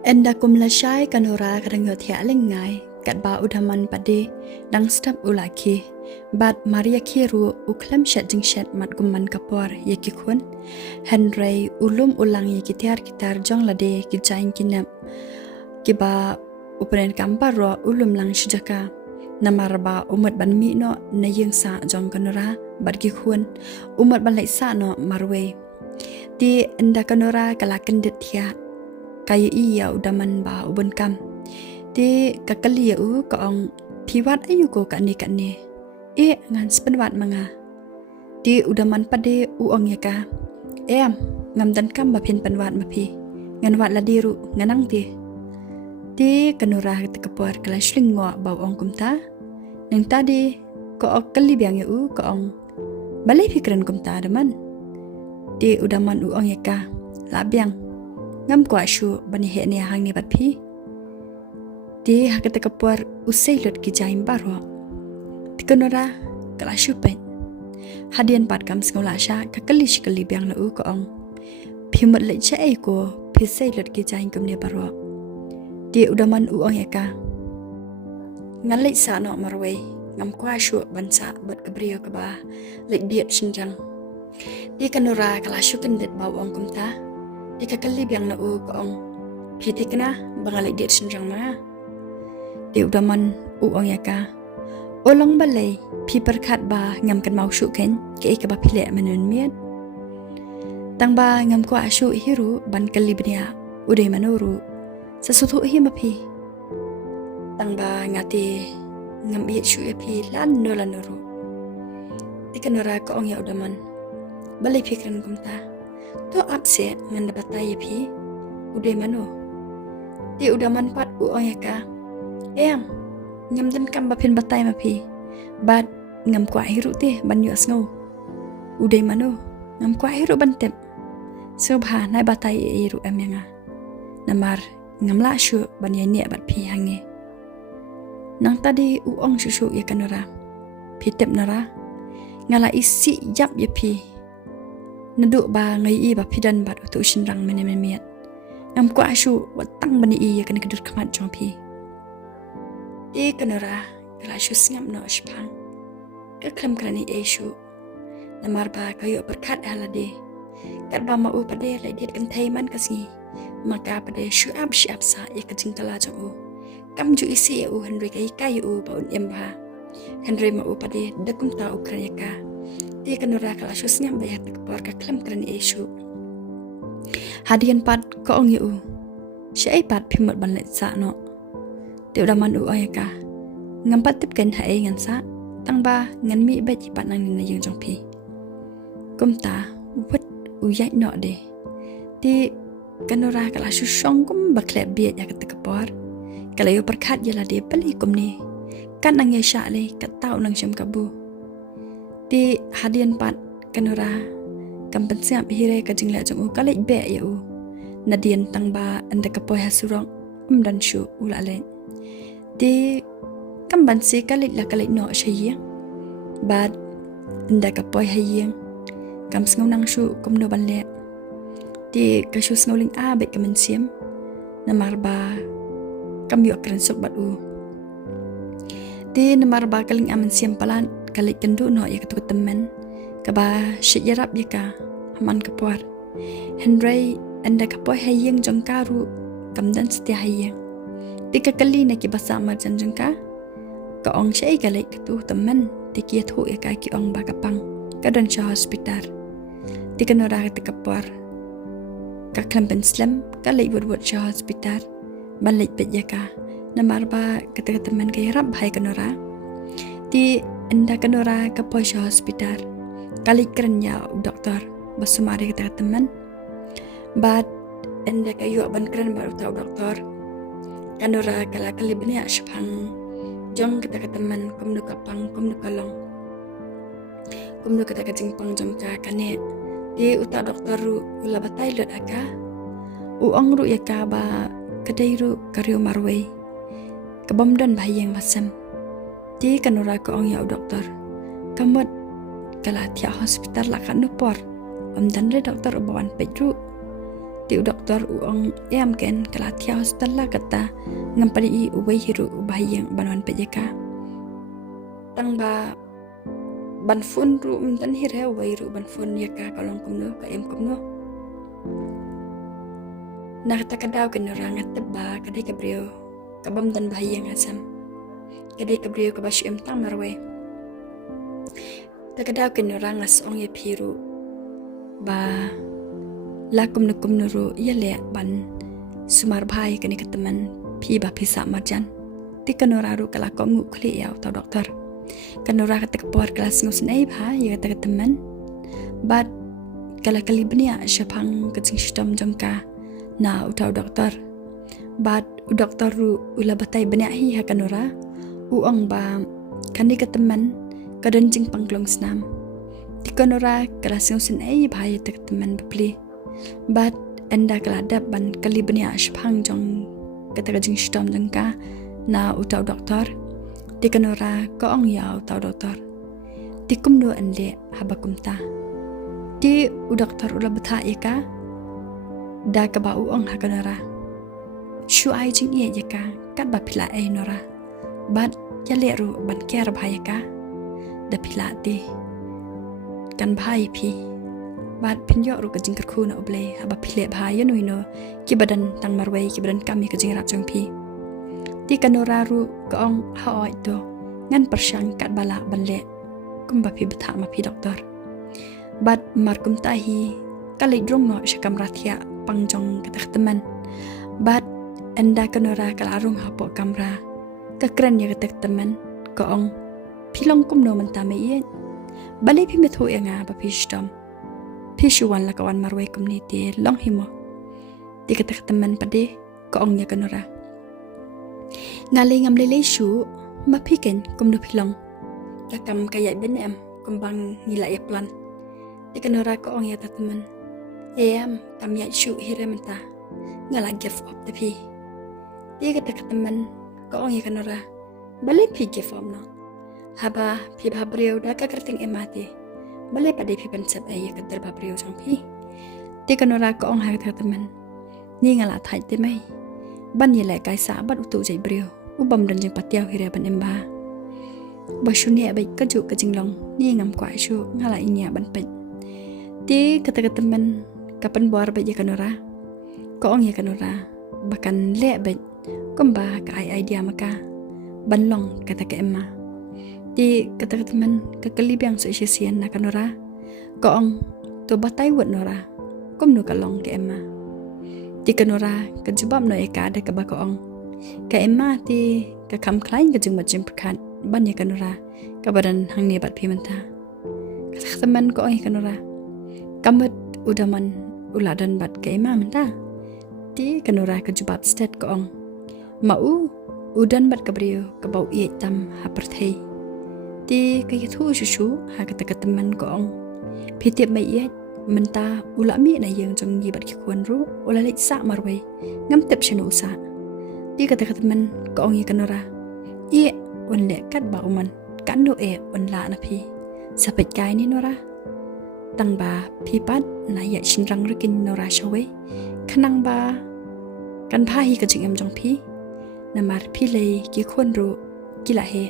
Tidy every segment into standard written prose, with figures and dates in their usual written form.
Enda kumlashai kanura karangot ya lengai kat ba udaman pade dang stap ulaki bat Maria Kiru uklam shat jing shat mat gumman kapor yaki kun Henry ulum ulang yaki kitar jong lade kijain kinap kiba upren kamparo ulum lang shijaka namar ba umat ban mi no na yung sa jong kanura bat kun umat ban lai sa no marwe di enda kanura kalakan dit ya kaya iya udaman ba ubun kam di kakali u kaong piwat ayu ko kani ngan sepenwat manga di udaman pade uong ya ka ngam dan kam bapin penwat mapi ngan wat ladiru nganang di kanura kita kapor kala shlingo ba ong kumta nang tadi ko kali biang u kaong balai pikiran kumta daman di udaman uong ya ka labiang ngam kwa shu bani he ne hang ni bat phi di hakata kapur usai lut ki jaim baro tikonora kala shu pen hadian pat kam skola sha ka kalish kali biang na u ko ong phimat le cha ai ko phisai lut ki jaim kam ne baro di udaman u ong yaka ngan le sa no marwe ngam kwa shu ban sa bat kabrio ka ba le diet shinjang di kanora kala shu kan det ba ong kum ta di kakali biang na u kaong piti kena bangalai diet senjang ma di udaman u ong yaka olong balai pi perkat ba ngam kan mau shu ken ke ka ba pile menun miet tang ba ngam ko ashu hiru ban kali bnia udai manuru sesuatu hi mapi tang ba ngati ngam bi shu pi lan no lanuru di kanora ko ong ya udaman balai pikran kumta to upset ngan dapat tayi pi udai mano di udaman pat u ong yaka ngam dan kam bapin batai mapi bat ngam kwa hiru te ban yu asngo udai mano ngam kwa hiru bantep subha nai batai hiru amyanga namar ngam la shu ban ya bat pi hange nang tadi u ong shushu ya kanora pitep nara ngala isi yap ya pi naduk ba ngai i ba pidan bat utu shinrang menemiat ngam kwa shu watang bani i ya kan kedur kamat jong pi di kanora kala shu singam no shpang ka klam krani e shu namar ba kayo berkat halade kat ba ma u pade lai dit kan thai man kasngi maka pade shu ab sa ya ka jingtala jong u kam ju isi u henry kai u ba un emba henry ma u pade dakum ta ukranya ka di kanora kala shusnya bayat kapor ka klam kran isu hadian pat ko ong yu shai pat phimot ban le sa no te udaman u ayaka ngam pat tip ken hae ngan sa tang ba ngan mi ba ji pat nang na yung jong phi kumta wat u yai no de di kanora kala shu shong kum ba kle bi ya ka kapor kala yu perkhat ya la de pali kum ni kan nang ya sha le ka tau nang sham kabu di hadian pat kanora kampan siap hire ka jingla jong u kalai be ya u nadian tang ba anda kapoy hasurong dan shu ulale di kamban si kalai la kalai no shayi bad anda kapoy hayeng kam sngo nang shu kom no ban le di ka shu sngoling a be kamen siam namar ba kam yo kran sok bat u di namar ba kaling amen siam palan kali kendu no ya ketu temen kaba syarap ya ka haman kepuar Henry anda kapoy hayeng jong karu kamdan setia hayeng tika kali na ki basa marjan jong ka ong syai kali ketu temen tiki thu ya ka ki ong ba kapang kadan sha hospital tika nora ketu kepuar ka klampen slam kali buat sha hospital balik pet ya ka namar ba ketu temen ka yarap hai kanora di anda kanora ke posho hospital kali kerenya doktor basumari kita teman bat anda kayu ban keren baru tahu doktor kanora kala kali benia shpang jong kita teman komnu kapang komnu kalong komnu kita jingpang jong ka kane di uta doktor ru ula batai lot aka uong ru ya ka ba kedai ru karyo marwei kebomdan bahayang masam di kanora ko ong ya doktor kamot kala tia hospital la kan nupor dan le doktor bawan pedru ti doktor uang em ken kala tiao stella kata ngampari ubai hiru ubayang banwan pejeka tang ba ban phun ru dan hire ubai ru ban phun yaka kalong kumno ka em kumno na kata kadau ken orang teba kadai kabrio kabam dan bahayang asam kadai kabrio kabashu em tang marwe ta kadau ken orang as ong ye phiru ba lakum nuru yale ban sumar bhai kani kataman phi ba phisa marjan ti kanora ru kala ko ngu khli yaw ta doktor kanora kata por kelas ngus nei bha ya kata kataman bat kala kali bnia shapang kacing stom jongka na utau doktor bat doktor ru ula batai bnia hi ha kanora uang ba kani kataman kadanjing pangklong snam ti kanora kelas ngus nei bha ya kata kataman bepli bat enda kelada ban kali benia shpang jong kata jing stom jengka na utau doktor ti kanora ko ong ya utau doktor ti kumdo ende habakumta ti u doktor ula betha ika da ka ba ong ha kanora shu ai jing ye yaka kat ba pila ai nora bat ya le ru ban ker bhayaka da pila ti kan bhai phi bat pinyo ru kajing kerku na oble aba phile bhaya nuino ki badan tang marwei ki badan kami kajing rap jong phi ti kanora ru ka ong ha oi to ngan persang kat bala banle kum ba phi betha ma phi doktor bat mar kum ta hi kali drong no shakam rathia pangjong ka teman bat enda kanora kala rung ha po kamra ka kren ya ka teman ka ong philong kum no man ta me ye bale phi me tho nga ba phi stom Pishuan la kawan marway community long himo di kata teman pade ko ong ya kanora ngali ngam lele shu mapiken kumno pilong takam kaya benem kumbang nila ya plan di kanora ko ong ya teman em tam ya shu hirementa ngala give up the pi di kata teman ko ong ya kanora balik pi give up no haba pi babreu da ka kerting emati bale pada pi pensep ai ka ter babreu jong pi ti kanora ko ong ha ta teman ni ngala thai te mai ban ye lai kai sa bat utu jai breu u bam dan jing patiao hire ban emba ba shunia bai ka ju ka jinglong ni ngam kwai shu ngala inya ban pe ti kata teman kapan bor ba ye kanora ko ong ye kanora bakan le ba komba ka ai idea maka ban long kata ke emma ti kata teman kekeli biang so isian na kanora ko ong to batai wot nora kom no kalong ke emma ti kanora ka jubam no eka da ka ba ko ong ka emma ti ka kam klain ka jing majim prakhan ban ye kanora ka badan hang ne bat pi manta kata teman ko ong kanora kamet udaman uladan bat ke emma manta ti kanora ka jubab stat ko ong mau udan bat ka brio ka bau ie tam haperthei ti kaya thu shushu ha kata teman ko ong phitip mai ye menta ulami na yang jong gi bat ki khon ru ula lek sa marwei ngam tep shenu sa ti kata teman ko ong ye kanora ye on le kat ba uman kan no e on la na phi sapet kai ni nora tang ba phi pat na ya shinrang rikin nora shawe khanang ba kan pha hi ka jing em jong phi na mar phi le ki khon ru ki la he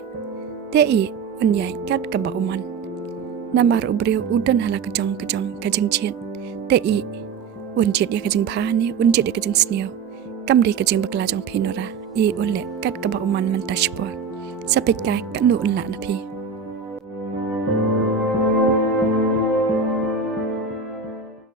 te i unyai kat ka ba uman namar ubreu udan hala kejong kajeng chiet te i un chiet ya kajeng pha ni un chiet ya kajeng sneo kam de kajeng bakla jong phi nora i un le kat ka ba uman man tashpor sapet kai ka nu un la na phi